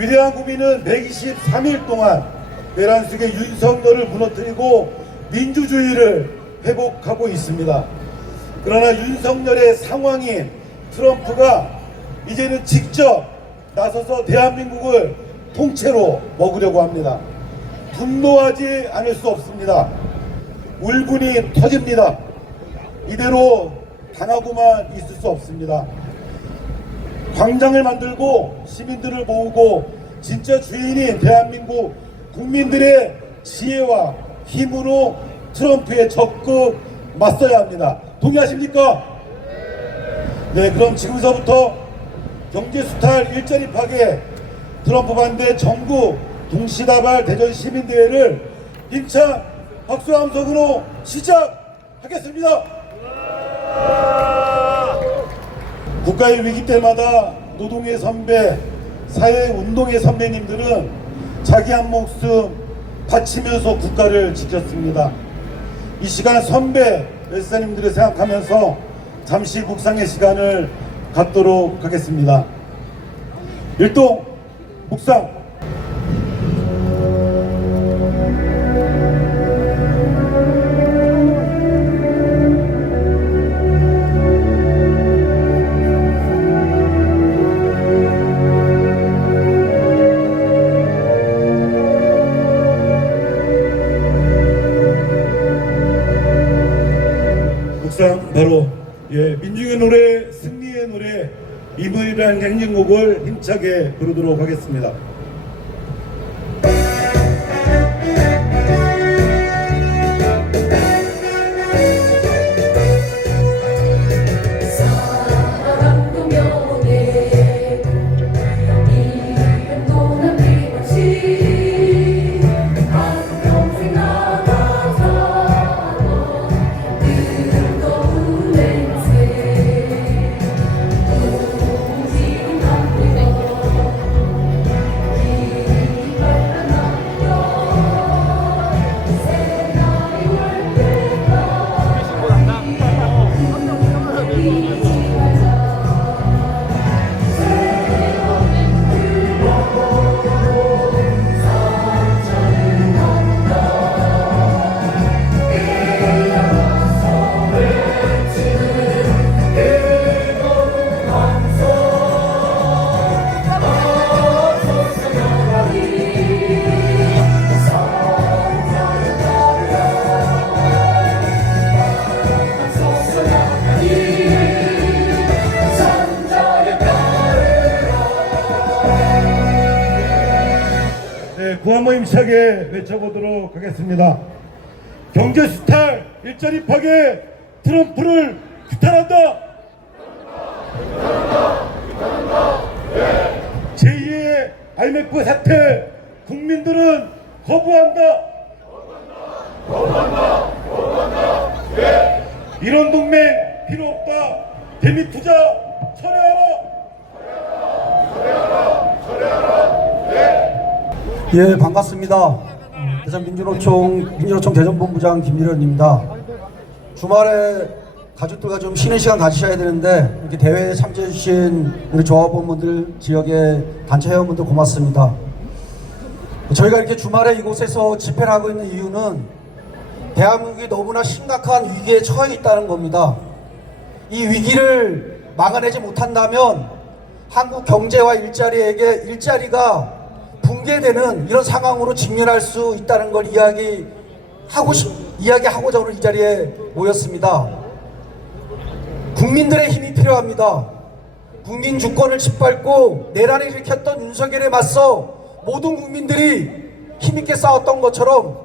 위대한 국민은 123일 동안 내란 속의 윤석열을 무너뜨리고 민주주의를 회복하고 있습니다. 그러나 윤석열의 상황인 트럼프가 이제는 직접 나서서 대한민국을 통째로 먹으려고 합니다. 분노하지 않을 수 없습니다. 울분이 터집니다. 이대로 당하고만 있을 수 없습니다. 광장을 만들고 시민들을 모으고 진짜 주인인 대한민국 국민들의 지혜와 힘으로 트럼프에 적극 맞서야 합니다. 동의하십니까? 네, 그럼 지금서부터 경제수탈 일자리 파괴 트럼프 반대 전국 동시다발 대전 시민대회를 힘찬 박수와 함성으로 시작하겠습니다. 국가의 위기 때마다 노동의 선배, 사회운동의 선배님들은 자기 한 목숨 바치면서 국가를 지켰습니다. 이 시간 선배 열사님들을 생각하면서 잠시 묵상의 시간을 갖도록 하겠습니다. 일동 묵상. 바로 민중의 노래, 승리의 노래, 이분이라는 행진곡을 힘차게 부르도록 하겠습니다. 구한모 힘차게 외쳐보도록 하겠습니다. 경제수탈 일자리 파괴 트럼프를 규탄한다. 제2의 IMF 사태 국민들은 거부한다. 이런 동맹 필요 없다. 대미 투자 철회하라. 예, 반갑습니다. 대전민주노총 대전본부장 김일현입니다. 주말에 가족들과 좀 쉬는 시간 가지셔야 되는데 이렇게 대회에 참여해주신 우리 조합원분들, 지역의 단체 회원분들 고맙습니다. 저희가 이렇게 주말에 이곳에서 집회를 하고 있는 이유는 대한민국이 너무나 심각한 위기에 처해 있다는 겁니다. 이 위기를 막아내지 못한다면 한국 경제와 일자리가 붕괴되는 이런 상황으로 직면할 수 있다는 걸 이야기하고자 오늘 이 자리에 모였습니다. 국민들의 힘이 필요합니다. 국민 주권을 짓밟고 내란을 일으켰던 윤석열에 맞서 모든 국민들이 힘있게 싸웠던 것처럼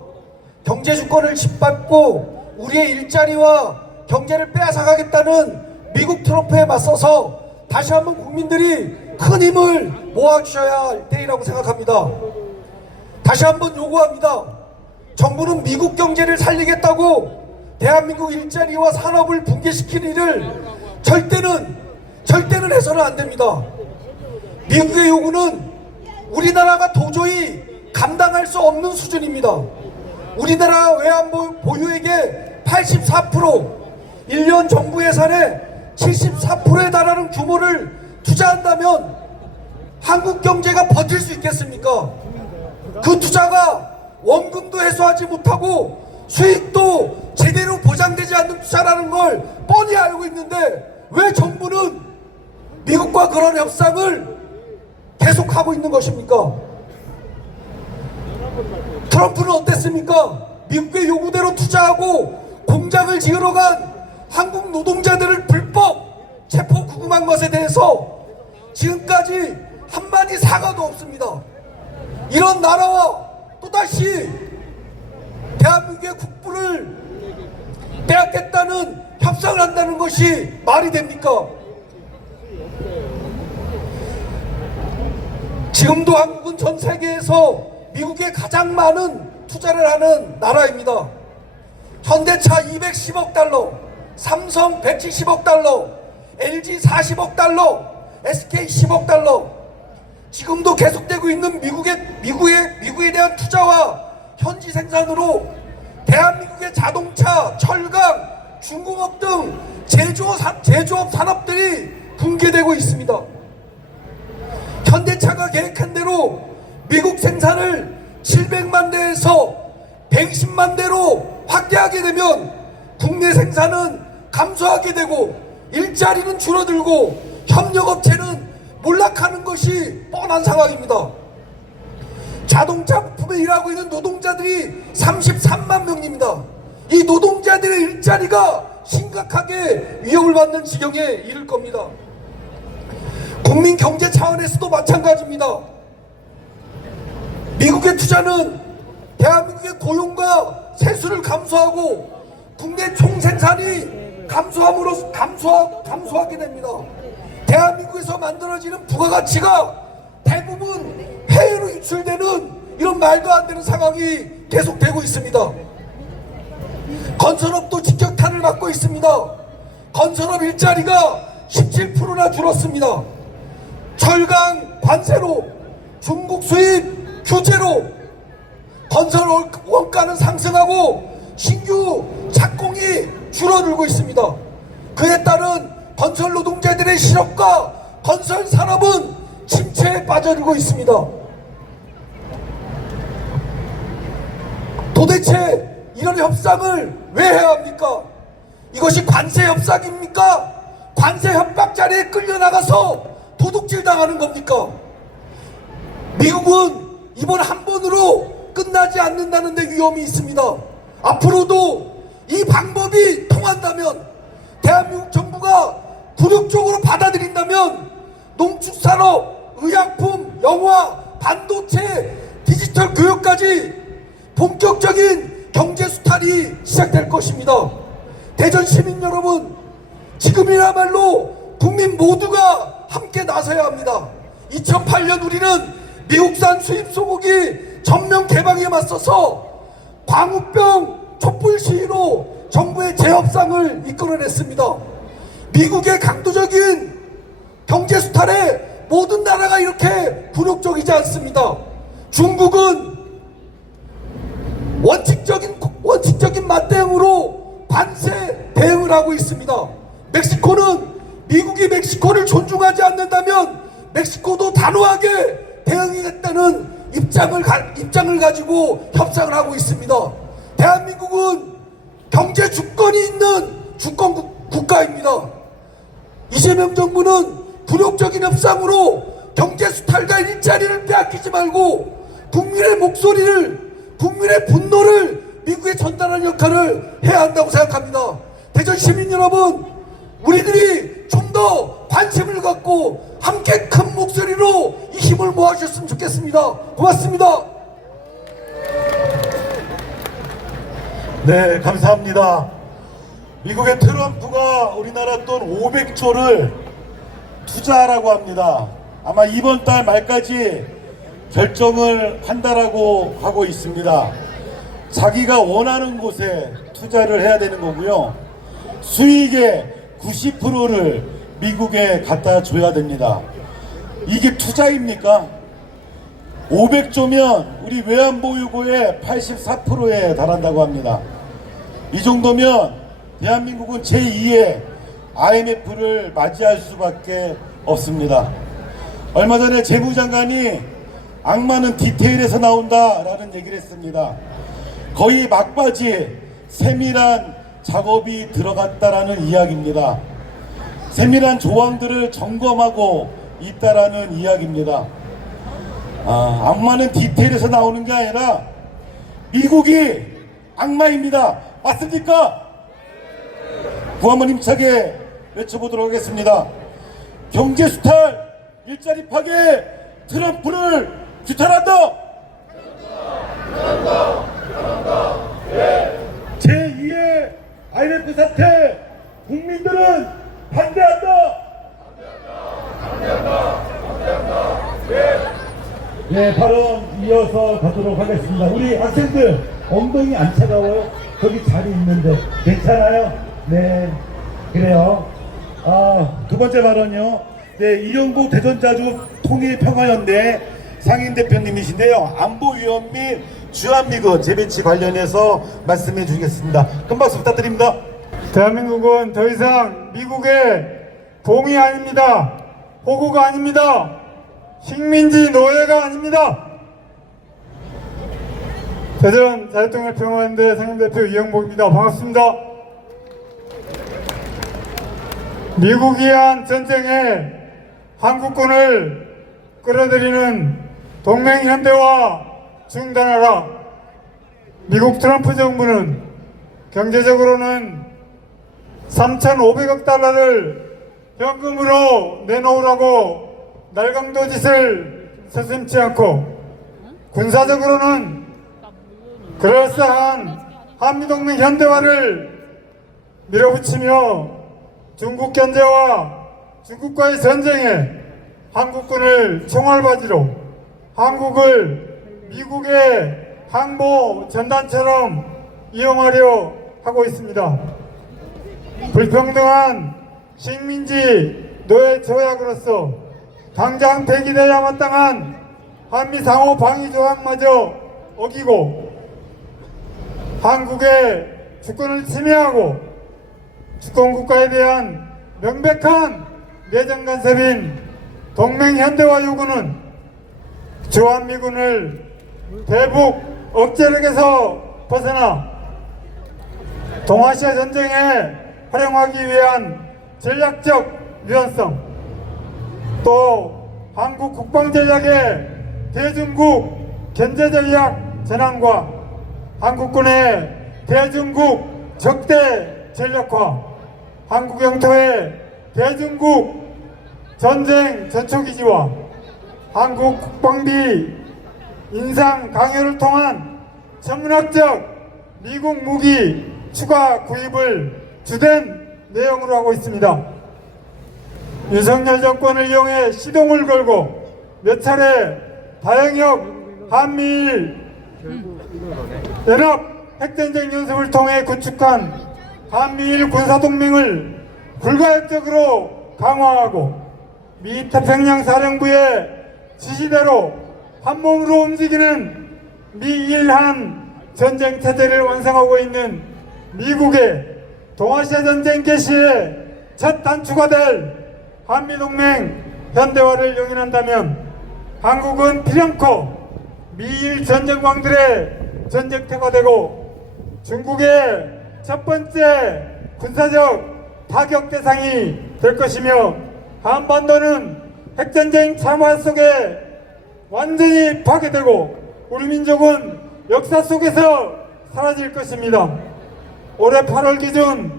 경제 주권을 짓밟고 우리의 일자리와 경제를 빼앗아가겠다는 미국 트럼프에 맞서서 다시 한번 국민들이 큰 힘을 모아주셔야 할 때이라고 생각합니다. 다시 한번 요구합니다. 정부는 미국 경제를 살리겠다고 대한민국 일자리와 산업을 붕괴시키는 일을 절대는 해서는 안 됩니다. 미국의 요구는 우리나라가 도저히 감당할 수 없는 수준입니다. 우리나라 외환 보유액의 84%, 1년 정부 예산의 74%에 달하는 규모를 투자한다면 한국 경제가 버틸 수 있겠습니까? 그 투자가 원금도 해소하지 못하고 수익도 제대로 보장되지 않는 투자라는 걸 뻔히 알고 있는데 왜 정부는 미국과 그런 협상을 계속하고 있는 것입니까? 트럼프는 어땠습니까? 미국의 요구대로 투자하고 공장을 지으러 간 한국 노동자들을 불법 체포 구금한 것에 대해서 지금까지 한마디 사과도 없습니다. 이런 나라와 또다시 대한민국의 국부를 빼앗겠다는 협상을 한다는 것이 말이 됩니까? 지금도 한국은 전 세계에서 미국에 가장 많은 투자를 하는 나라입니다. 현대차 210억 달러, 삼성 170억 달러, LG 40억 달러, SK 10억 달러. 지금도 계속되고 있는 미국에 대한 투자와 현지 생산으로 대한민국의 자동차, 철강, 중공업 등 제조업 산업들이 붕괴되고 있습니다. 현대차가 계획한 대로 미국 생산을 700만 대에서 120만 대로 확대하게 되면 국내 생산은 감소하게 되고 일자리는 줄어들고 협력업체는 몰락하는 것이 뻔한 상황입니다. 자동차 부품에 일하고 있는 노동자들이 33만 명입니다. 이 노동자들의 일자리가 심각하게 위협을 받는 지경에 이를 겁니다. 국민 경제 차원에서도 마찬가지입니다. 미국의 투자는 대한민국의 고용과 세수를 감소하고 국내 총생산이 감소하게 됩니다. 대한민국에서 만들어지는 부가가치가 대부분 해외로 유출되는 이런 말도 안 되는 상황이 계속되고 있습니다. 건설업도 직격탄을 맞고 있습니다. 건설업 일자리가 17%나 줄었습니다. 철강 관세로, 중국 수입 규제로 건설 원가는 상승하고 신규 착공이 줄어들고 있습니다. 그에 따른 건설 노동자들의 실업과 건설 산업은 침체에 빠져들고 있습니다. 도대체 이런 협상을 왜 해야 합니까? 이것이 관세 협상입니까? 관세 협박 자리에 끌려나가서 도둑질 당하는 겁니까? 미국은 이번 한 번으로 끝나지 않는다는 데 위험이 있습니다. 앞으로도 이 방법이 통한다면, 대한민국 정부가 굴욕적으로 받아들인다면 농축산업, 의약품, 영화, 반도체, 디지털 교육까지 본격적인 경제 수탈이 시작될 것입니다. 대전 시민 여러분, 지금이야말로 국민 모두가 함께 나서야 합니다. 2008년 우리는 미국산 수입 소고기 전면 개방에 맞서서 광우병 촛불 시위로 정부의 재협상을 이끌어냈습니다. 미국의 강도적인 경제 수탈에 모든 나라가 이렇게 굴욕적이지 않습니다. 중국은 원칙적인 맞대응으로 관세 대응을 하고 있습니다. 멕시코는 미국이 멕시코를 존중하지 않는다면 멕시코도 단호하게 대응하겠다는 입장을 가지고 협상을 하고 있습니다. 대한민국은 경제 주권이 있는 주권 국가입니다. 이재명 정부는 굴욕적인 협상으로 경제 수탈과 일자리를 빼앗기지 말고 국민의 목소리를, 국민의 분노를 미국에 전달하는 역할을 해야 한다고 생각합니다. 대전 시민 여러분, 우리들이 좀 더 관심을 갖고 함께 큰 목소리로 이 힘을 모아주셨으면 좋겠습니다. 고맙습니다. 네, 감사합니다. 미국의 트럼프가 우리나라 돈 500조를 투자하라고 합니다. 아마 이번 달 말까지 결정을 한다라고 하고 있습니다. 자기가 원하는 곳에 투자를 해야 되는 거고요. 수익의 90%를 미국에 갖다 줘야 됩니다. 이게 투자입니까? 500조면 우리 외환보유고의 84%에 달한다고 합니다. 이 정도면 대한민국은 제2의 IMF를 맞이할 수밖에 없습니다. 얼마 전에 재무장관이 악마는 디테일에서 나온다라는 얘기를 했습니다. 거의 막바지에 세밀한 작업이 들어갔다라는 이야기입니다. 세밀한 조항들을 점검하고 있다라는 이야기입니다. 악마는 디테일에서 나오는 게 아니라 미국이 악마입니다. 맞습니까? 구한번 힘차게 외쳐보도록 하겠습니다. 경제 수탈, 일자리 파괴, 트럼프를 규탄한다. 제2의 IMF 사태, 국민들은 반대한다. 네, 발언 이어서 가도록 하겠습니다. 우리 학생들 엉덩이 안 차가워요? 저기 자리 있는데 괜찮아요? 네, 그래요. 두 번째 발언요. 네, 이영복 대전자주 통일평화연대 상임 대표님이신데요. 안보위원 및 주한미군 재배치 관련해서 말씀해 주시겠습니다. 큰 박수 부탁드립니다. 대한민국은 더 이상 미국의 봉이 아닙니다. 호구가 아닙니다. 식민지 노예가 아닙니다. 대전 자유통일평화연대 상임대표 이영복입니다. 반갑습니다. 미국이 한 전쟁에 한국군을 끌어들이는 동맹현대화 중단하라. 미국 트럼프 정부는 경제적으로는 3,500억 달러를 현금으로 내놓으라고 날강도 짓을 서슴지 않고 군사적으로는 그럴싸한 한미동맹 현대화를 밀어붙이며 중국 견제와 중국과의 전쟁에 한국군을 총알바지로 한국을 미국의 항모 전단처럼 이용하려 하고 있습니다. 불평등한 식민지 노예 조약으로서 당장 폐기돼야 마땅한 한미 상호 방위 조약마저 어기고 한국의 주권을 침해하고 주권국가에 대한 명백한 내정 간섭인 동맹 현대화 요구는 주한미군을 대북 억제력에서 벗어나 동아시아 전쟁에 활용하기 위한 전략적 유연성, 또 한국 국방전략의 대중국 견제전략 전환과 한국군의 대중국 적대 전략화, 한국 영토의 대중국 전쟁 전초기지와 한국 국방비 인상 강요를 통한 천문학적 미국 무기 추가 구입을 주된 내용으로 하고 있습니다. 윤석열 정권을 이용해 시동을 걸고 몇 차례 다영역 한미일 연합 핵전쟁 연습을 통해 구축한 한미일 군사동맹을 불가역적으로 강화하고 미 태평양 사령부의 지시대로 한몸으로 움직이는 미일한 전쟁 체제를 완성하고 있는 미국의 동아시아 전쟁 개시의 첫 단추가 될 한미동맹 현대화를 용인한다면 한국은 필연코 미일 전쟁광들의 전쟁터가 되고 중국의 첫 번째 군사적 타격 대상이 될 것이며 한반도는 핵전쟁 참화 속에 완전히 파괴되고 우리 민족은 역사 속에서 사라질 것입니다. 올해 8월 기준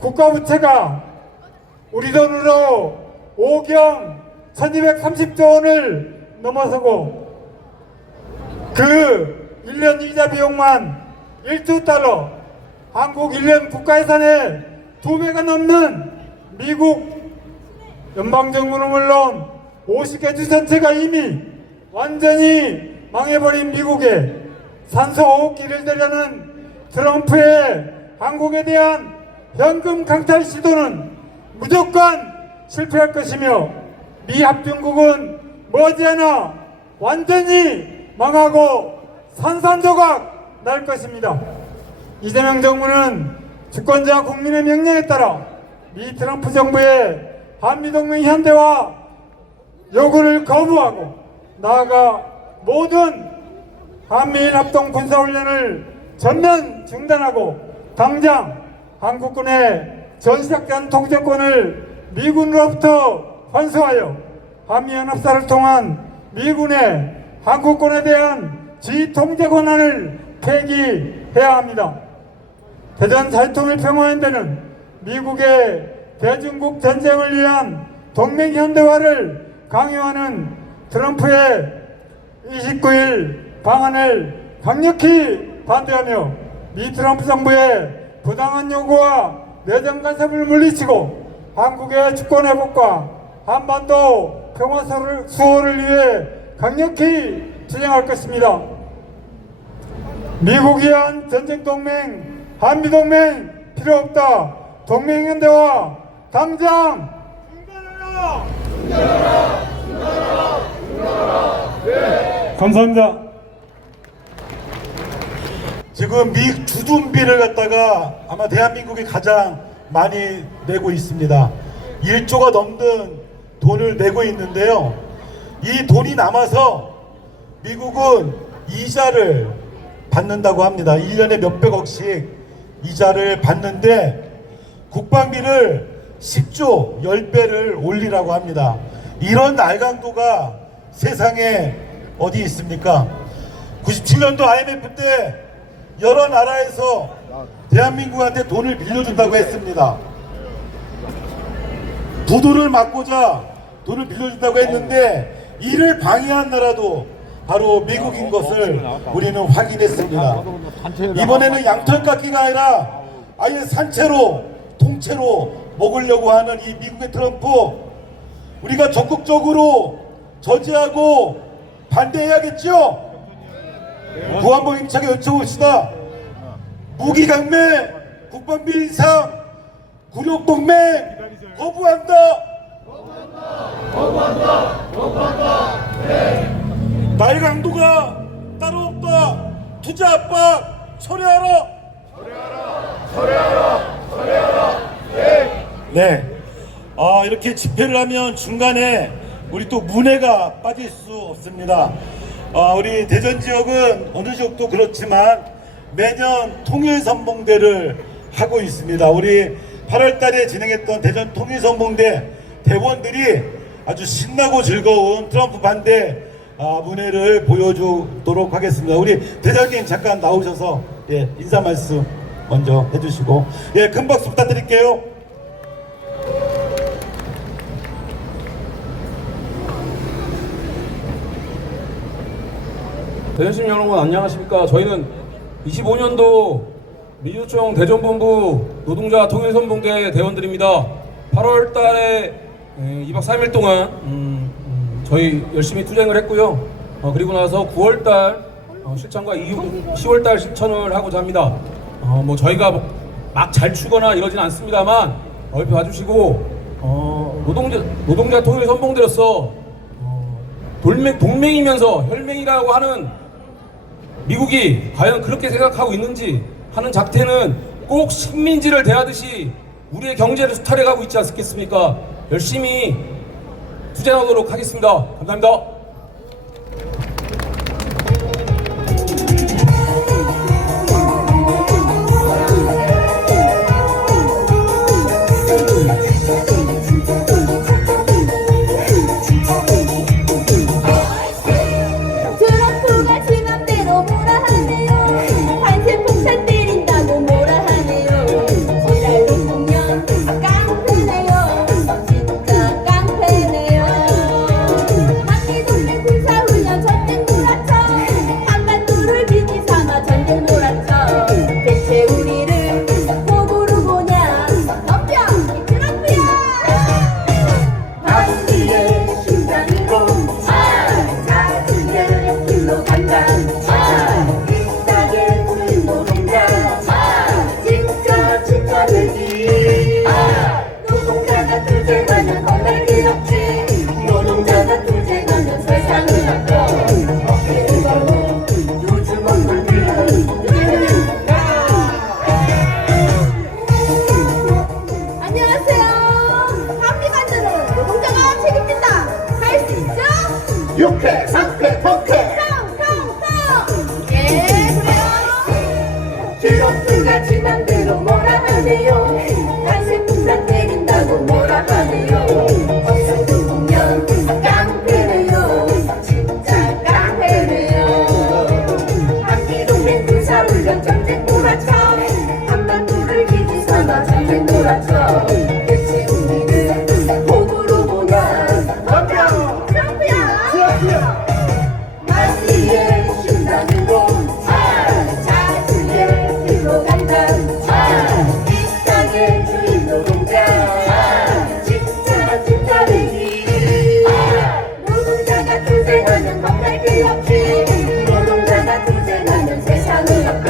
국가부채가 우리 돈으로 5경 1230조 원을 넘어서고 그 1년 이자 비용만 1조 달러, 한국 1년 국가예산의 2배가 넘는 미국 연방정부는 물론 50개 주 전체가 이미 완전히 망해버린 미국에 산소호흡기를 대려는 트럼프의 한국에 대한 현금 강탈 시도는 무조건 실패할 것이며 미 합중국은 머지않아 완전히 망하고 산산조각 날 것입니다. 이재명 정부는 주권자 국민의 명령에 따라 미 트럼프 정부의 한미동맹 현대화 요구를 거부하고 나아가 모든 한미합동 군사훈련을 전면 중단하고 당장 한국군의 전시작전 통제권을 미군으로부터 환수하여 한미연합사를 통한 미군의 한국군에 대한 지휘통제 권한을 폐기해야 합니다. 대전 자유통일 평화연대는 미국의 대중국 전쟁을 위한 동맹 현대화를 강요하는 트럼프의 29일 방안을 강력히 반대하며 미 트럼프 정부의 부당한 요구와 내정 간섭을 물리치고 한국의 주권 회복과 한반도 평화 수호를 위해 강력히 투쟁할 것입니다. 미국이 한 전쟁동맹, 한미동맹 필요 없다. 동맹 현대화 당장 중단하라! 감사합니다. 지금 미 주둔비를 갖다가 아마 대한민국이 가장 많이 내고 있습니다. 1조가 넘는 돈을 내고 있는데요. 이 돈이 남아서 미국은 이자를 받는다고 합니다. 1년에 몇백억씩 이자를 받는데 국방비를 10조 10배를 올리라고 합니다. 이런 날강도가 세상에 어디 있습니까? 97년도 IMF 때 여러 나라에서 대한민국한테 돈을 빌려준다고 했습니다. 부도를 막고자 돈을 빌려준다고 했는데 이를 방해한 나라도 바로 미국인 것을 우리는 확인했습니다. 이번에는 양털깎기가 아니라 아예 산채로 통째로 먹으려고 하는 이 미국의 트럼프, 우리가 적극적으로 저지하고 반대해야겠죠? 구한번 힘차게 외쳐봅시다. 무기강매, 국방비 인상, 굴욕동맹 거부한다. 날강도가 따로 없다. 투자 압박 철회하라. 네. 이렇게 집회를 하면 중간에 우리 또 문해가 빠질 수 없습니다. 우리 대전 지역은 어느 지역도 그렇지만 매년 통일선봉대를 하고 있습니다. 우리 8월 달에 진행했던 대전 통일선봉대 대원들이 아주 신나고 즐거운 트럼프 반대 문해를 보여주도록 하겠습니다. 우리 대장님 잠깐 나오셔서 인사 말씀 먼저 해주시고 큰 박수 부탁드릴게요. 대전시민 여러분 안녕하십니까. 저희는 25년도 민주노총 대전본부 노동자 통일선봉대 대원들입니다. 8월 달에 2박 3일 동안 저희 열심히 투쟁을 했고요. 그리고 나서 9월 달 실천과 10월 달 실천을 하고자 합니다. 뭐 저희가 막 잘 추거나 이러진 않습니다만 얼핏 봐주시고 노동자 통일선봉대로서 동맹이면서 혈맹이라고 하는 미국이 과연 그렇게 생각하고 있는지 하는 작태는 꼭 식민지를 대하듯이 우리의 경제를 수탈해가고 있지 않겠습니까? 열심히 투쟁하도록 하겠습니다. 감사합니다. 깡패네요. 하네요. 간세 풍선 때린다고 뭐라 하네요. 없어도 보면 깡패네요. 진짜 깡패네요. 한미동맹 군사훈련 전쟁 몰아쳐 한반도를 기지삼아 전쟁 몰아쳐 대체 우리는 호구로 보냐. 트럼프야 마시에 신나는 자주의 길로 간다. 이 땅의 주인 노동자 진짜 되기. 노동자가 투쟁하면 법날 필요없지. 노동자가 투쟁하면 세상을 바꿔.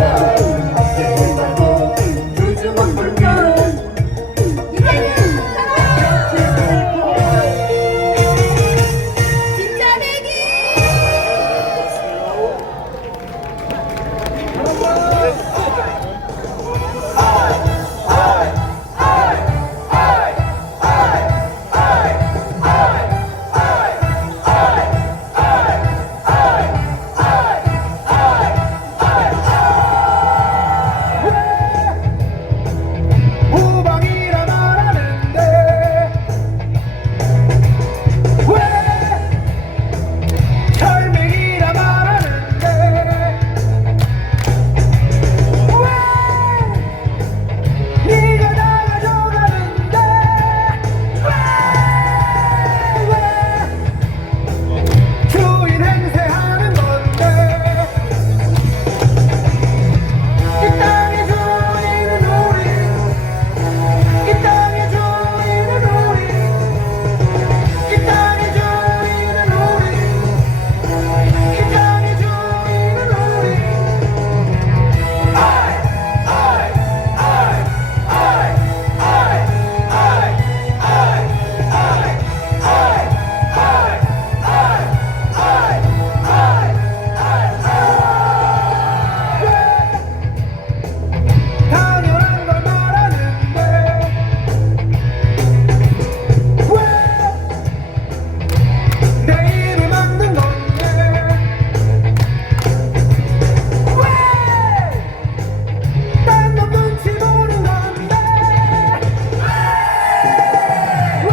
어깨를 걸고 두 주먹 불면 이제는 진짜 되기. 후방이라 말하는데 왜 철맹이라 말하는데 왜 네가 나가져가는데 왜 주인 행세하는 건데 이 땅의 주인은 우리 이 땅의 주인은 우리 이 땅의 주인은 우리 이 땅의 주인은 우리 아이 아이 아이 아이 아이 아이 아이 아이 아이 아이 당연한 걸 말하는데 왜 내 입을 막는 건데 왜딴놈 눈치 보는 건데 왜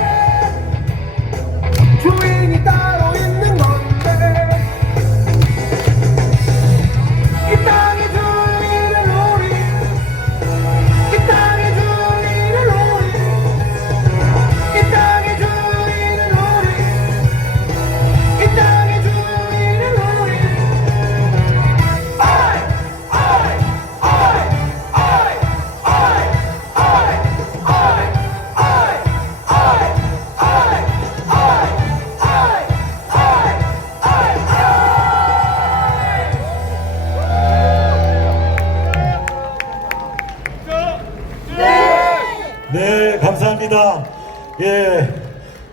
주인이 따로 있는 건데 이 땅의 주인은 우리 이 땅의 주인은 우리 이 땅의 주인은 우리 이 땅의 주인은 우리 아이 아이 아이 아이 아이 아이 아이 아이 아이 아이 아이 네, 감사합니다. 예,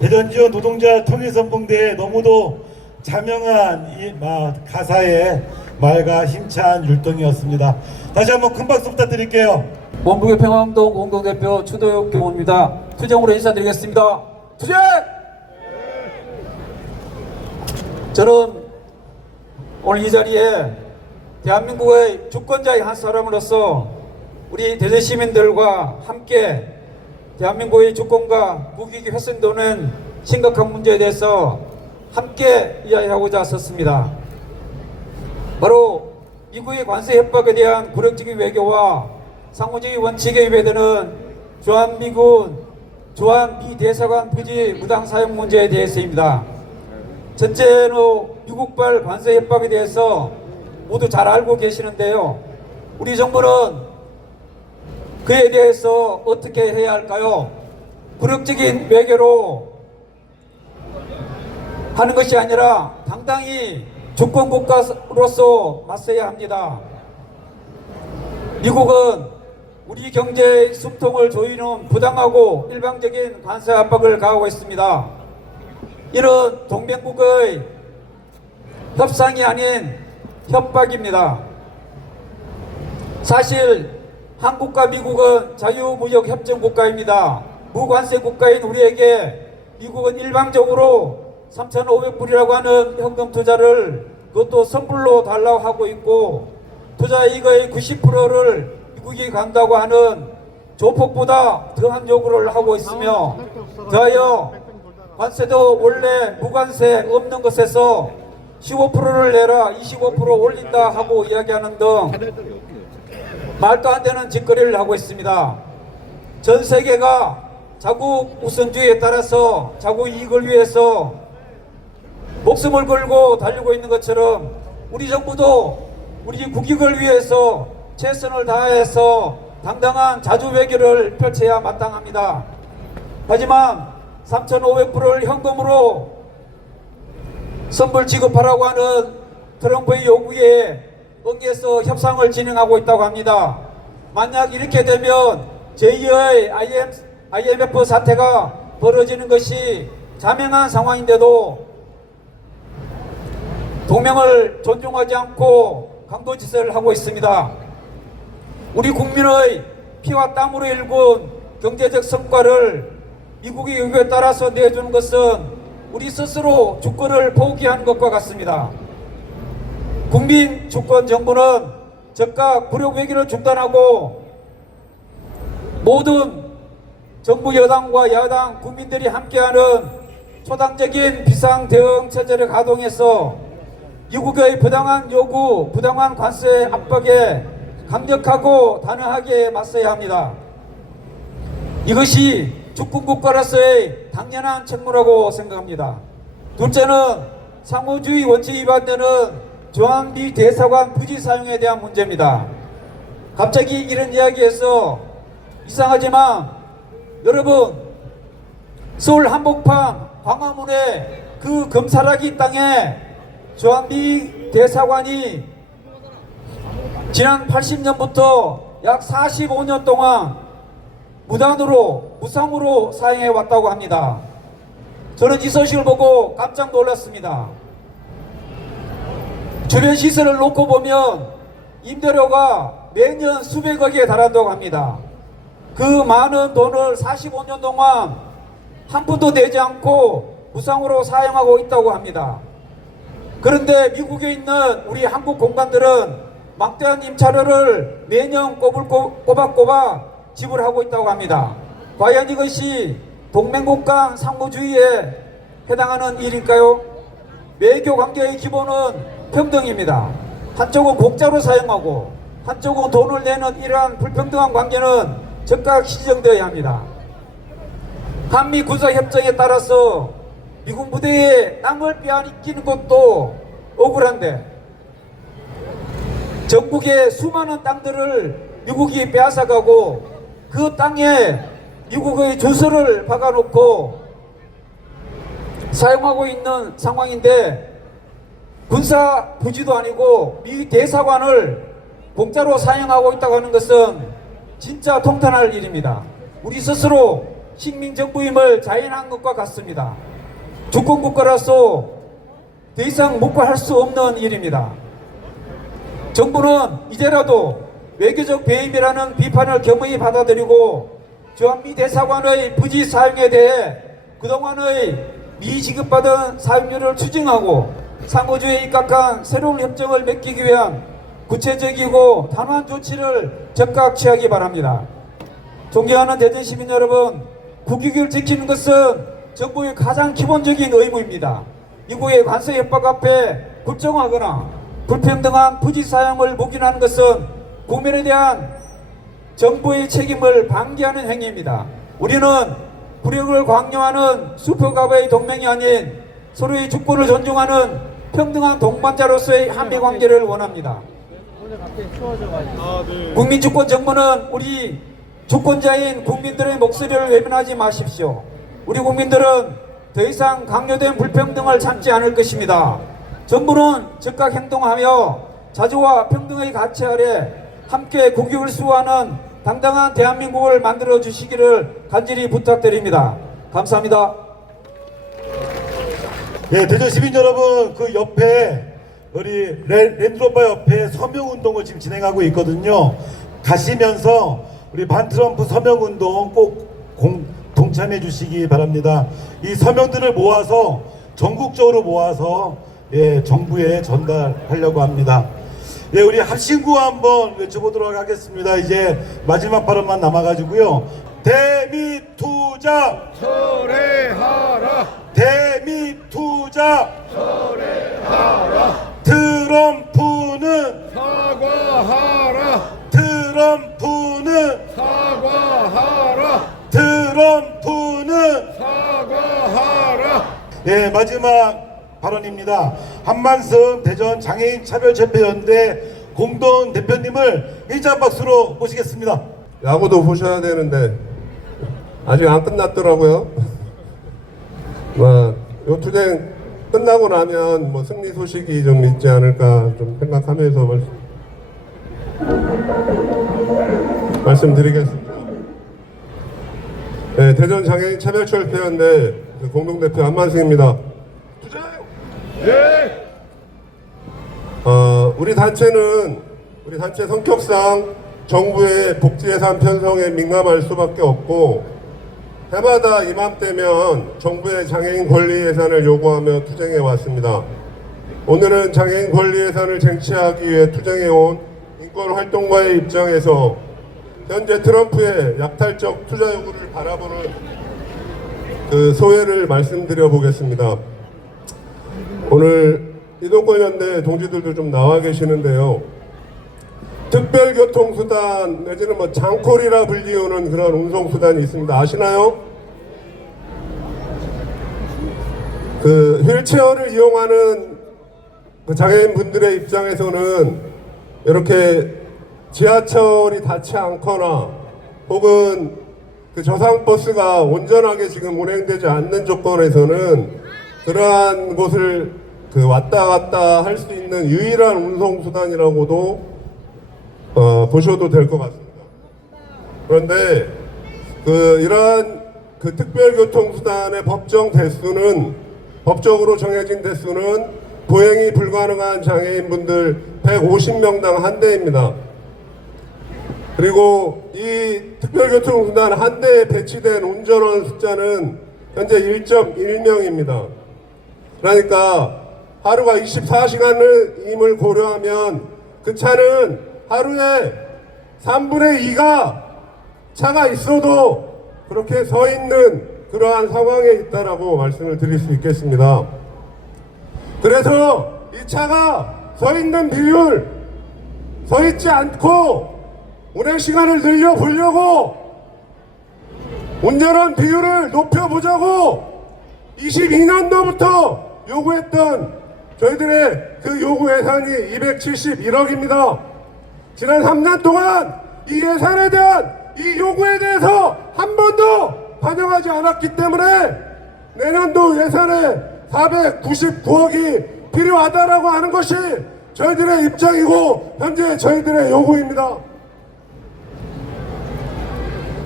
대전지원 노동자 통일선봉대에 너무도 자명한 가사의 말과 힘찬 율동이었습니다. 다시 한번 큰 박수 부탁드릴게요. 원북의 평화운동 공동대표 추도혁 교우입니다. 투쟁으로 인사드리겠습니다. 투쟁! 저는 오늘 이 자리에 대한민국의 주권자의 한 사람으로서 우리 대전 시민들과 함께 대한민국의 주권과 국익이 훼손되는 심각한 문제에 대해서 함께 이야기하고자 섰습니다. 바로 미국의 관세 협박에 대한 굴욕적인 외교와 상호적인 원칙에 위배되는 주한 미 대사관 부지 무당 사용 문제에 대해서입니다. 첫째는 미국발 관세 협박에 대해서 모두 잘 알고 계시는데요. 우리 정부는 그에 대해서 어떻게 해야 할까요? 굴욕적인 외교로 하는 것이 아니라 당당히 주권국가로서 맞서야 합니다. 미국은 우리 경제의 숨통을 조이는 부당하고 일방적인 관세 압박을 가하고 있습니다. 이는 동맹국의 협상이 아닌 협박입니다. 사실 한국과 미국은 자유무역협정 국가입니다. 무관세 국가인 우리에게 미국은 일방적으로 3,500불이라고 하는 현금 투자를 그것도 선불로 달라고 하고 있고 투자 이익의 90%를 미국이 간다고 하는 조폭보다 더한 요구를 하고 있으며 더하여 관세도 원래 무관세 없는 것에서 15%를 내라 25% 올린다 하고 이야기하는 등 말도 안 되는 짓거리를 하고 있습니다. 전 세계가 자국 우선주의에 따라서 자국 이익을 위해서 목숨을 걸고 달리고 있는 것처럼 우리 정부도 우리 국익을 위해서 최선을 다해서 당당한 자주 외교를 펼쳐야 마땅합니다. 하지만 3,500불을 현금으로 선불 지급하라고 하는 트럼프의 요구에 응해서 협상을 진행하고 있다고 합니다. 만약 이렇게 되면 제2의 IMF 사태가 벌어지는 것이 자명한 상황인데도 동맹을 존중하지 않고 강도짓을 하고 있습니다. 우리 국민의 피와 땀으로 일군 경제적 성과를 미국의 요구에 따라서 내주는 것은 우리 스스로 주권을 포기한 것과 같습니다. 국민 주권 정부는 즉각武력 외교를 중단하고 모든 정부 여당과 야당 국민들이 함께하는 초당적인 비상 대응 체제를 가동해서 미국의 부당한 요구, 부당한 관세 압박에 강력하고 단호하게 맞서야 합니다. 이것이 주권국가로서의 당연한 책무라고 생각합니다. 둘째는 상호주의 원칙 위반되는 조한미 대사관 부지 사용에 대한 문제입니다. 갑자기 이런 이야기에서 이상하지만 여러분, 서울 한복판 광화문에 그 금사라기 땅에 조한미 대사관이 지난 80년부터 약 45년 동안 무상으로 사용해 왔다고 합니다. 저는 이 소식을 보고 깜짝 놀랐습니다. 주변 시설을 놓고 보면 임대료가 매년 수백억에 달한다고 합니다. 그 많은 돈을 45년 동안 한 푼도 내지 않고 무상으로 사용하고 있다고 합니다. 그런데 미국에 있는 우리 한국 공관들은 막대한 임차료를 매년 꼬박꼬박 지불하고 있다고 합니다. 과연 이것이 동맹국 간 상호주의에 해당하는 일일까요? 외교 관계의 기본은 평등입니다. 한쪽은 공짜로 사용하고 한쪽은 돈을 내는 이러한 불평등한 관계는 즉각 시정되어야 합니다. 한미 군사협정에 따라서 미국 부대에 땅을 빼앗기는 것도 억울한데 전국의 수많은 땅들을 미국이 빼앗아가고 그 땅에 미국의 주소를 박아놓고 사용하고 있는 상황인데 군사 부지도 아니고 미 대사관을 공짜로 사용하고 있다고 하는 것은 진짜 통탄할 일입니다. 우리 스스로 식민정부임을 자인한 것과 같습니다. 주권국가라서 더 이상 묵과할 수 없는 일입니다. 정부는 이제라도 외교적 배임이라는 비판을 겸허히 받아들이고 주한미 대사관의 부지 사용에 대해 그동안의 미지급받은 사용료를 추징하고 상호주의에 입각한 새로운 협정을 맺기 위한 구체적이고 단호한 조치를 즉각 취하기 바랍니다. 존경하는 대전 시민 여러분, 국익을 지키는 것은 정부의 가장 기본적인 의무입니다. 미국의 관세 협박 앞에 굴종하거나 불평등한 부지 사용을 묵인하는 것은 국민에 대한 정부의 책임을 방기하는 행위입니다. 우리는武력을 강요하는 슈퍼가버의 동맹이 아닌 서로의 주권을 존중하는 평등한 동반자로서의 한미 관계를 원합니다. 국민주권 정부는 우리 주권자인 국민들의 목소리를 외면하지 마십시오. 우리 국민들은 더 이상 강요된 불평등을 참지 않을 것입니다. 정부는 즉각 행동하며 자주와 평등의 가치 아래 함께 국익을 수호하는 당당한 대한민국을 만들어 주시기를 간절히 부탁드립니다. 감사합니다. 네, 대전 시민 여러분, 그 옆에 우리 랜드로버 옆에 서명운동을 지금 진행하고 있거든요. 가시면서 우리 반트럼프 서명운동 꼭 동참해 주시기 바랍니다. 이 서명들을 모아서 전국적으로 모아서 정부에 전달하려고 합니다. 예, 우리 합신구 한번 외쳐보도록 하겠습니다. 이제 마지막 발언만 남아가지고요. 대미투자 철회하라. 대미투자 철회하라. 트럼프는 사과하라. 트럼프는 사과하라. 트럼프는 사과하라. 예, 마지막 발언입니다. 한만승 대전 장애인 차별재패연대 공동 대표님을 일장 박수로 모시겠습니다. 야구도 보셔야 되는데 아직 안 끝났더라고요. 요 투쟁 끝나고 나면 뭐 승리 소식이 좀 있지 않을까 좀 생각하면서 말씀드리겠습니다. 네, 대전 장애인 차별철폐연대 공동대표 한만승입니다. 투쟁! 네! 우리 단체 성격상 정부의 복지예산 편성에 민감할 수밖에 없고 해마다 이맘때면 정부의 장애인 권리 예산을 요구하며 투쟁해 왔습니다. 오늘은 장애인 권리 예산을 쟁취하기 위해 투쟁해온 인권활동가의 입장에서 현재 트럼프의 약탈적 투자 요구를 바라보는 그 소회를 말씀드려 보겠습니다. 오늘 이동권연대 동지들도 좀 나와 계시는데요. 특별교통수단 내지는 뭐 장콜이라 불리우는 그런 운송수단이 있습니다. 아시나요? 그 휠체어를 이용하는 그 장애인분들의 입장에서는 이렇게 지하철이 닿지 않거나 혹은 그 저상버스가 온전하게 지금 운행되지 않는 조건에서는 그러한 곳을 그 왔다 갔다 할 수 있는 유일한 운송수단이라고도 보셔도 될 것 같습니다. 그런데 이러한 특별교통수단의 법적으로 정해진 대수는 보행이 불가능한 장애인분들 150명당 한 대입니다. 그리고 이 특별교통수단 한 대에 배치된 운전원 숫자는 현재 1.1명입니다. 그러니까 하루가 24시간임을 고려하면 그 차는 하루에 3분의 2가 차가 있어도 그렇게 서 있는 그러한 상황에 있다라고 말씀을 드릴 수 있겠습니다. 그래서 이 차가 서 있는 비율, 서 있지 않고 운행 시간을 늘려보려고 운전원 비율을 높여보자고 22년도부터 요구했던 저희들의 그 요구 예산이 271억입니다. 지난 3년 동안 이 예산에 대한 이 요구에 대해서 한 번도 반영하지 않았기 때문에 내년도 예산에 499억이 필요하다라고 하는 것이 저희들의 입장이고 현재 저희들의 요구입니다.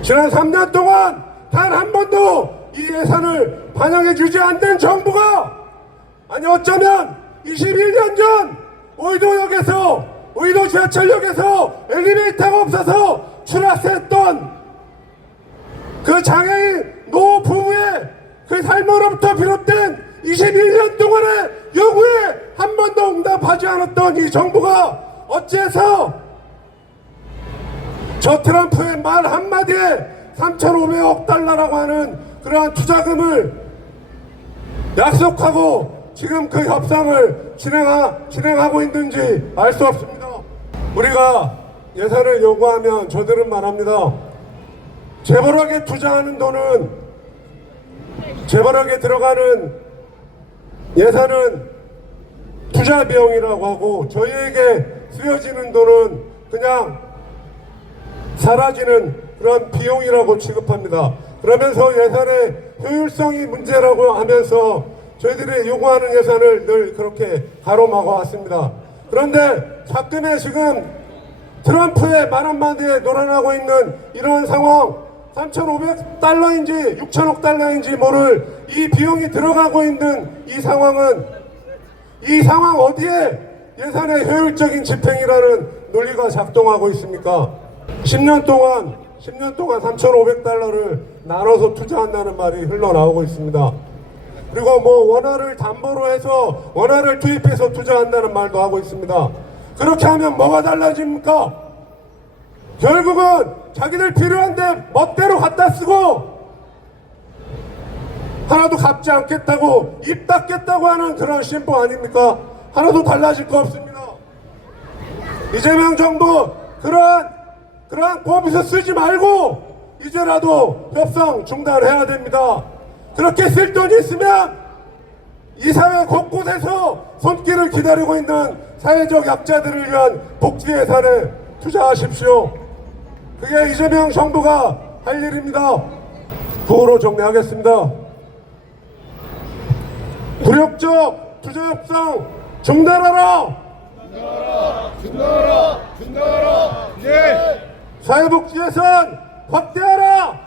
지난 3년 동안 단 한 번도 이 예산을 반영해 주지 않는 정부가 아니 어쩌면 21년 전 의도 지하철역에서 엘리베이터가 없어서 출하했던 그 장애인 노 부부의 그 삶으로부터 비롯된 21년 동안의 요구에 한 번도 응답하지 않았던 이 정부가 어째서 저 트럼프의 말 한마디에 3,500억 달러라고 하는 그러한 투자금을 약속하고 지금 그 협상을 진행하고 있는지 알 수 없습니다. 우리가 예산을 요구하면 저들은 말합니다. 재벌하게 투자하는 돈은 재벌하게 들어가는 예산은 투자 비용이라고 하고 저희에게 쓰여지는 돈은 그냥 사라지는 그런 비용이라고 취급합니다. 그러면서 예산의 효율성이 문제라고 하면서 저희들이 요구하는 예산을 늘 그렇게 가로막아 왔습니다. 그런데 가끔의 지금 트럼프의 말 한마디에 놀아나고 있는 이런 상황 3,500달러인지 6천억 달러인지 모를 이 비용이 들어가고 있는 이 상황 어디에 예산의 효율적인 집행이라는 논리가 작동하고 있습니까? 10년 동안 3,500달러를 나눠서 투자한다는 말이 흘러나오고 있습니다. 그리고 뭐 원화를 담보로 해서 원화를 투입해서 투자한다는 말도 하고 있습니다. 그렇게 하면 뭐가 달라집니까? 결국은 자기들 필요한데 멋대로 갖다 쓰고 하나도 갚지 않겠다고 입 닫겠다고 하는 그런 심보 아닙니까? 하나도 달라질 거 없습니다. 이재명 정부 그러한 고비서 쓰지 말고 이제라도 협상 중단해야 됩니다. 그렇게 쓸 돈이 있으면 이 사회 곳곳에서 손길을 기다리고 있는 사회적 약자들을 위한 복지 예산에 투자하십시오. 그게 이재명 정부가 할 일입니다. 구호로 정리하겠습니다. 굴욕적 투자 협상 중단하라! 중단하라! 예! 사회복지 예산 확대하라!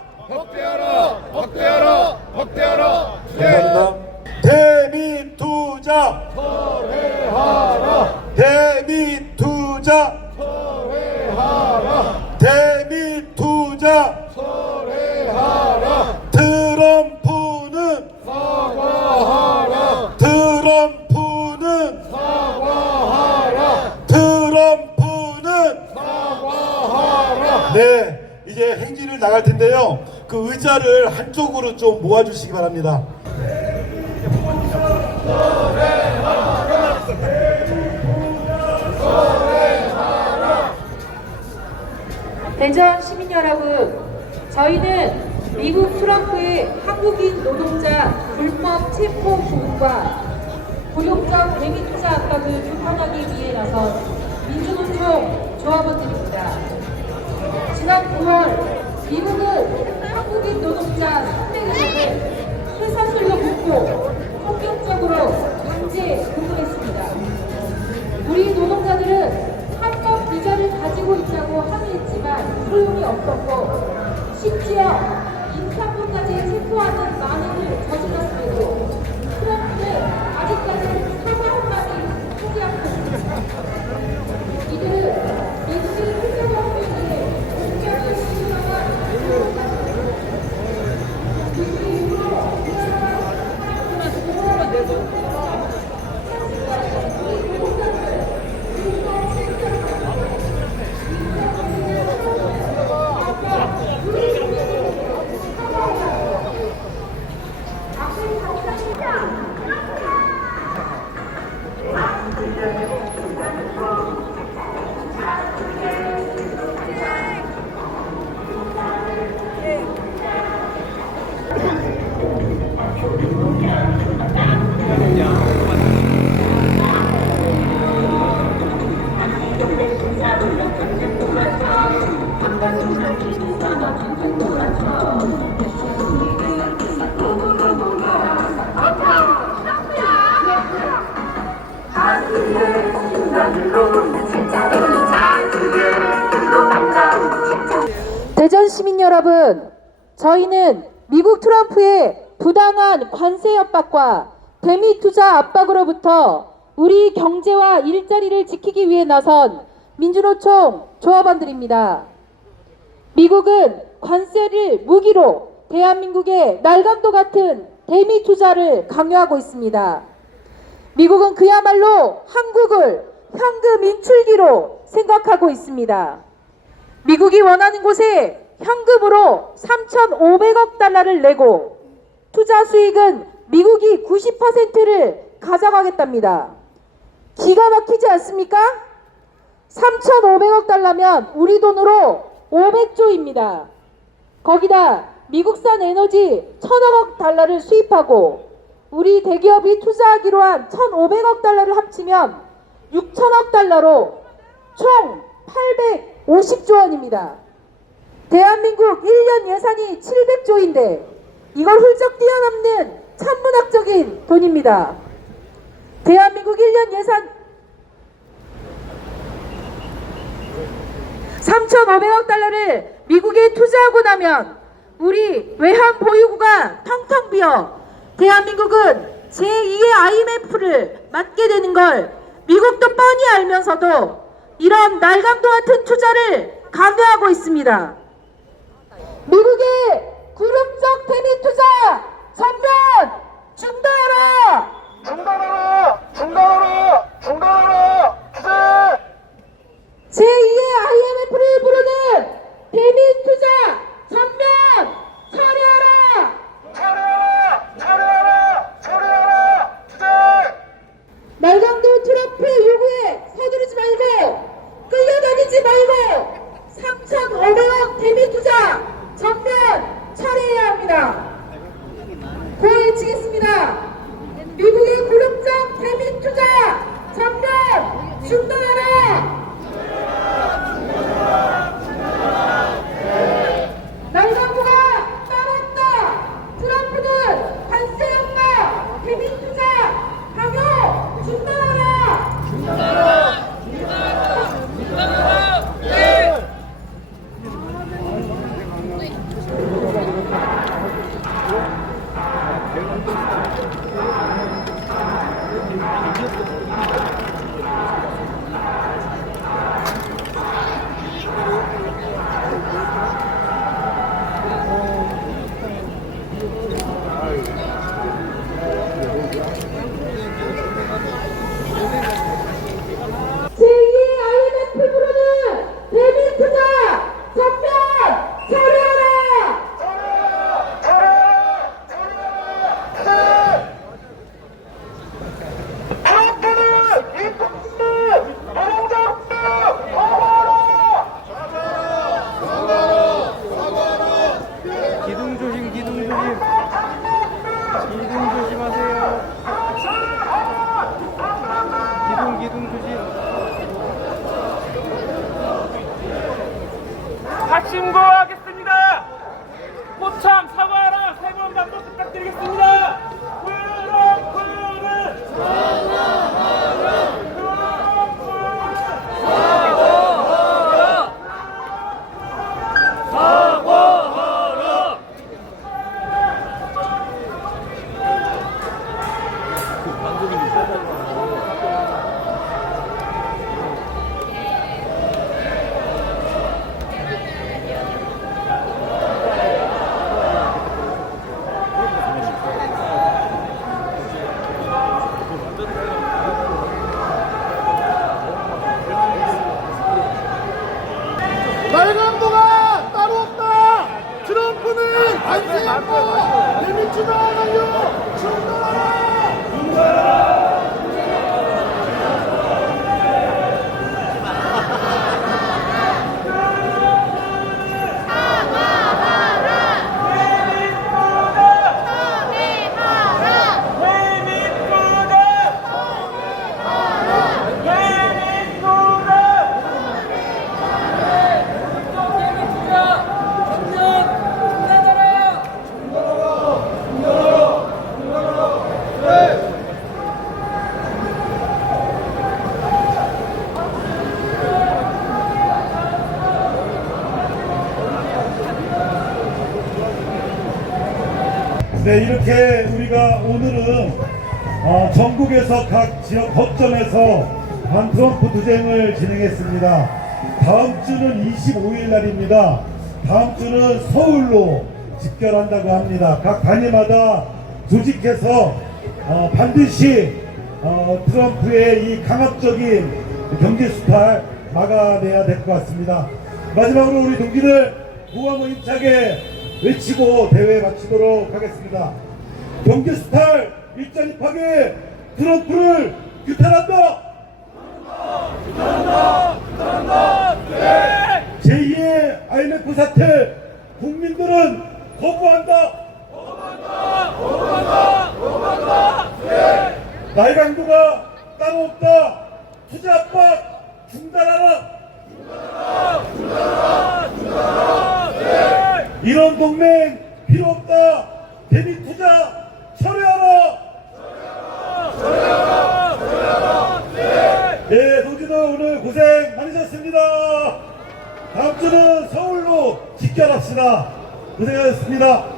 확대하라! 감사합니다. 대미투자 대미투자 대미투자 트럼프는 네, 이제 행진을 나갈 텐데요. 그 의자를 한쪽으로 좀 모아주시기 바랍니다. 대전 시민 여러분, 저희는 미국 트럼프의 한국인 노동자 불법 체포 부분과 고용적 대미투자 압박을 조건하기 위해 나선 민주노총 조합원들입니다. 지난 9월 미국은 한국인 노동자 300여명을 쇠사슬로 묶고 폭력적으로 강제 구금했습니다. 우리 노동자들은 합법 비자를 가지고 있다고 항의했지만 소용이 없었고 심지어 임산부까지 체포하는 만행을 저질렀음에도 트럼프는 아직까지 사과 한마디 하지 않고 있습니다. 이들은 미국의 투자범죄에 공격을 시도하는 미국의 유로 대전 시민 여러분, 저희는 미국 트럼프의 부당한 관세 협박과 대미 투자 압박으로부터 우리 경제와 일자리를 지키기 위해 나선 민주노총 조합원들입니다. 미국은 관세를 무기로 대한민국의 날강도 같은 대미 투자를 강요하고 있습니다. 미국은 그야말로 한국을 현금 인출기로 생각하고 있습니다. 미국이 원하는 곳에 현금으로 3,500억 달러를 내고 투자 수익은 미국이 90%를 가져가겠답니다. 기가 막히지 않습니까? 3,500억 달러면 우리 돈으로 500조입니다. 거기다 미국산 에너지 1,000억 달러를 수입하고 우리 대기업이 투자하기로 한 1,500억 달러를 합치면 6,000억 달러로 총 850조 원입니다. 대한민국 1년 예산이 700조인데 이걸 훌쩍 뛰어넘는 천문학적인 돈입니다. 대한민국 1년 예산 3,500억 달러를 미국에 투자하고 나면 우리 외환 보유고가 텅텅 비어 대한민국은 제2의 IMF를 맞게 되는 걸 미국도 뻔히 알면서도 이런 날강도 같은 투자를 강요하고 있습니다. 미국의 굴욕적 대미 투자 전면 중단하라! 중단하라! 중단하라! 중단하라! 규제! 신고하겠습니다. 포참 사과하라 3번 반복 부탁드리겠습니다. 말강도가 따로 없다. 트럼프는 안세하고 리미츠도 하나요. 중단하라. 네, 이렇게 우리가 오늘은 전국에서 각 지역 거점에서 반트럼프 투쟁을 진행했습니다. 다음 주는 25일 날입니다. 다음 주는 서울로 집결한다고 합니다. 각 단위마다 조직해서 반드시 트럼프의 이 강압적인 경제 수탈 막아내야 될 것 같습니다. 마지막으로 우리 동지들 구호함을 힘차게 외치고 대회 마치도록 하겠습니다. 경제 수탈 일자리 파괴 트럼프를 규탄한다. 제2의 IMF 사태 국민들은 거부한다. 말강도가 따로 없다. 투자 압박 중단하라. 이런 동맹 필요 없다. 대미 투자 철회하라. 예, 동지들 오늘 고생 많으셨습니다. 다음 주는 서울로 집결합시다. 고생하셨습니다.